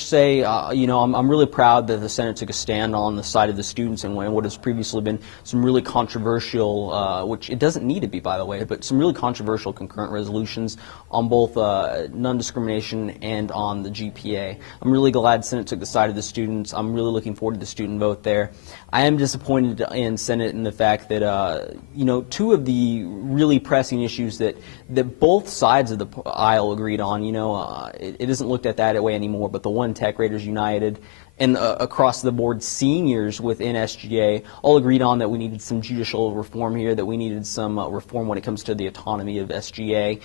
Say, I'm really proud that the Senate took a stand on the side of the students and what has previously been some really controversial, which it doesn't need to be, by the way, but some really controversial concurrent resolutions on both non-discrimination and on the GPA. I'm really glad the Senate took the side of the students. I'm really looking forward to the student vote there. I am disappointed in Senate in the fact that, two of the really pressing issues that both sides of the aisle agreed on, it isn't looked at that way anymore, but the one Tech Raiders United and across the board seniors within SGA all agreed on that we needed some judicial reform here, that we needed some reform when it comes to the autonomy of SGA.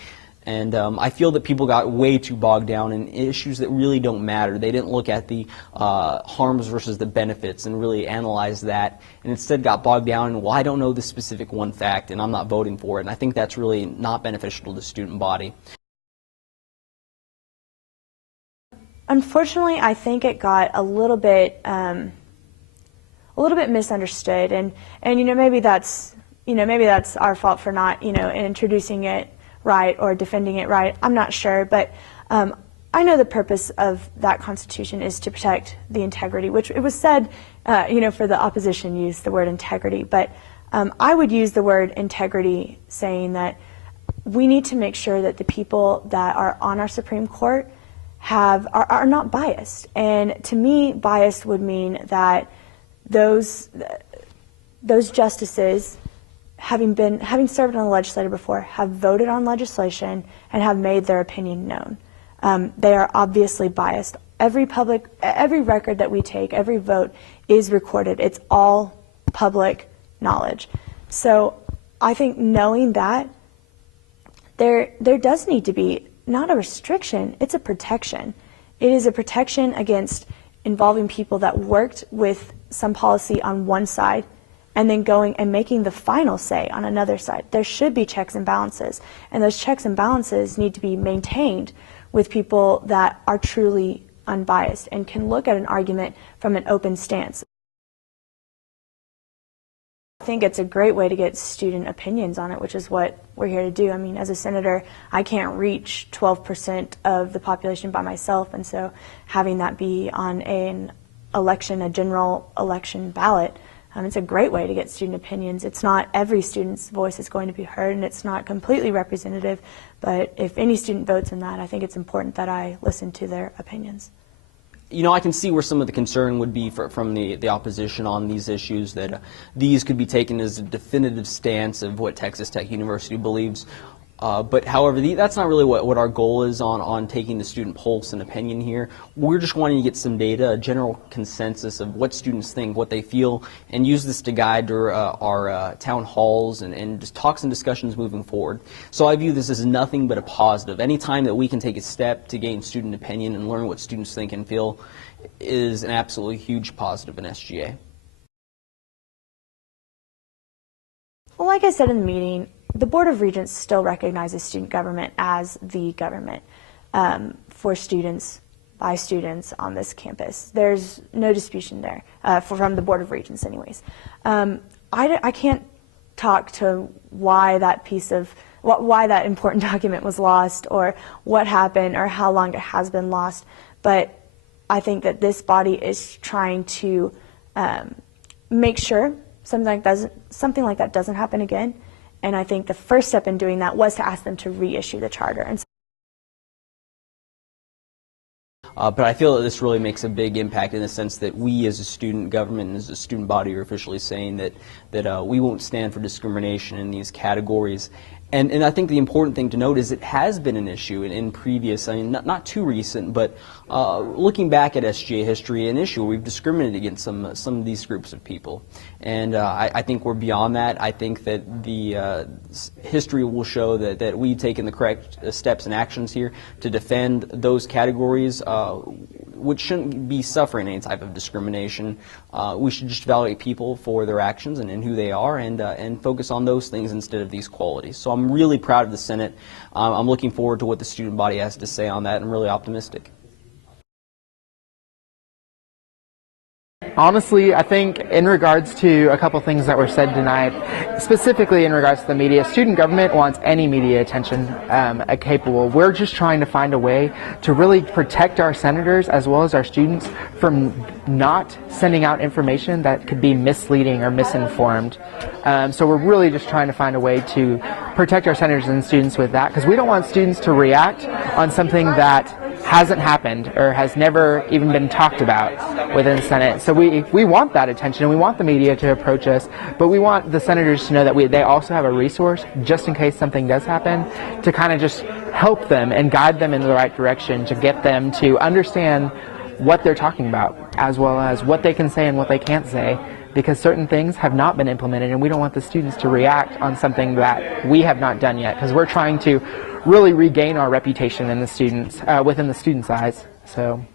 And I feel that people got way too bogged down in issues that really don't matter. They didn't look at the harms versus the benefits and really analyze that, and instead got bogged down in, well, I don't know the specific one fact, and I'm not voting for it. And I think that's really not beneficial to the student body. Unfortunately, I think it got a little bit misunderstood, and maybe that's our fault for not introducing it right or defending it right. I'm not sure, but I know the purpose of that Constitution is to protect the integrity, which it was said, for the opposition used the word integrity, but I would use the word integrity saying that we need to make sure that the people that are on our Supreme Court are not biased. And to me, biased would mean that those justices, having served on the legislature before, have voted on legislation and have made their opinion known. They are obviously biased. Every record that we take, every vote is recorded. It's all public knowledge. So I think knowing that, there does need to be not a restriction, it's a protection. It is a protection against involving people that worked with some policy on one side and then going and making the final say on another side. There should be checks and balances, and those checks and balances need to be maintained with people that are truly unbiased and can look at an argument from an open stance. I think it's a great way to get student opinions on it, which is what we're here to do. I mean, as a senator, I can't reach 12% of the population by myself, and so having that be on a general election ballot, it's a great way to get student opinions. It's not every student's voice is going to be heard, and it's not completely representative, but if any student votes in that, I think it's important that I listen to their opinions. I can see where some of the concern would be from the opposition on these issues, that these could be taken as a definitive stance of what Texas Tech University believes. But however, that's not really what our goal is on taking the student pulse and opinion here. We're just wanting to get some data, a general consensus of what students think, what they feel, and use this to guide our town halls and just talks and discussions moving forward. So I view this as nothing but a positive. Anytime that we can take a step to gain student opinion and learn what students think and feel is an absolutely huge positive in SGA. Well, like I said in the meeting, the Board of Regents still recognizes student government as the government for students, by students on this campus. There's no disputation there, from the Board of Regents anyways. I can't talk to why that why that important document was lost, or what happened, or how long it has been lost, but I think that this body is trying to make sure something like that doesn't happen again. And I think the first step in doing that was to ask them to reissue the charter. And but I feel that this really makes a big impact in the sense that we as a student government and as a student body are officially saying that we won't stand for discrimination in these categories. And I think the important thing to note is it has been an issue in previous, not too recent, but looking back at SGA history, an issue where we've discriminated against some of these groups of people. And I think we're beyond that. I think that the history will show that we've taken the correct steps and actions here to defend those categories which shouldn't be suffering any type of discrimination. We should just evaluate people for their actions and who they are, and focus on those things instead of these qualities. So I'm really proud of the Senate. I'm looking forward to what the student body has to say on that, and I'm really optimistic. Honestly, I think in regards to a couple things that were said tonight, specifically in regards to the media, student government wants any media attention capable. We're just trying to find a way to really protect our senators as well as our students from not sending out information that could be misleading or misinformed. So we're really just trying to find a way to protect our senators and students with that, because we don't want students to react on something that hasn't happened or has never even been talked about within the Senate. So we want that attention, and we want the media to approach us, but we want the senators to know that they also have a resource just in case something does happen, to kind of just help them and guide them in the right direction, to get them to understand what they're talking about, as well as what they can say and what they can't say, because certain things have not been implemented, and we don't want the students to react on something that we have not done yet, because we're trying to really regain our reputation in the students, within the students' eyes. So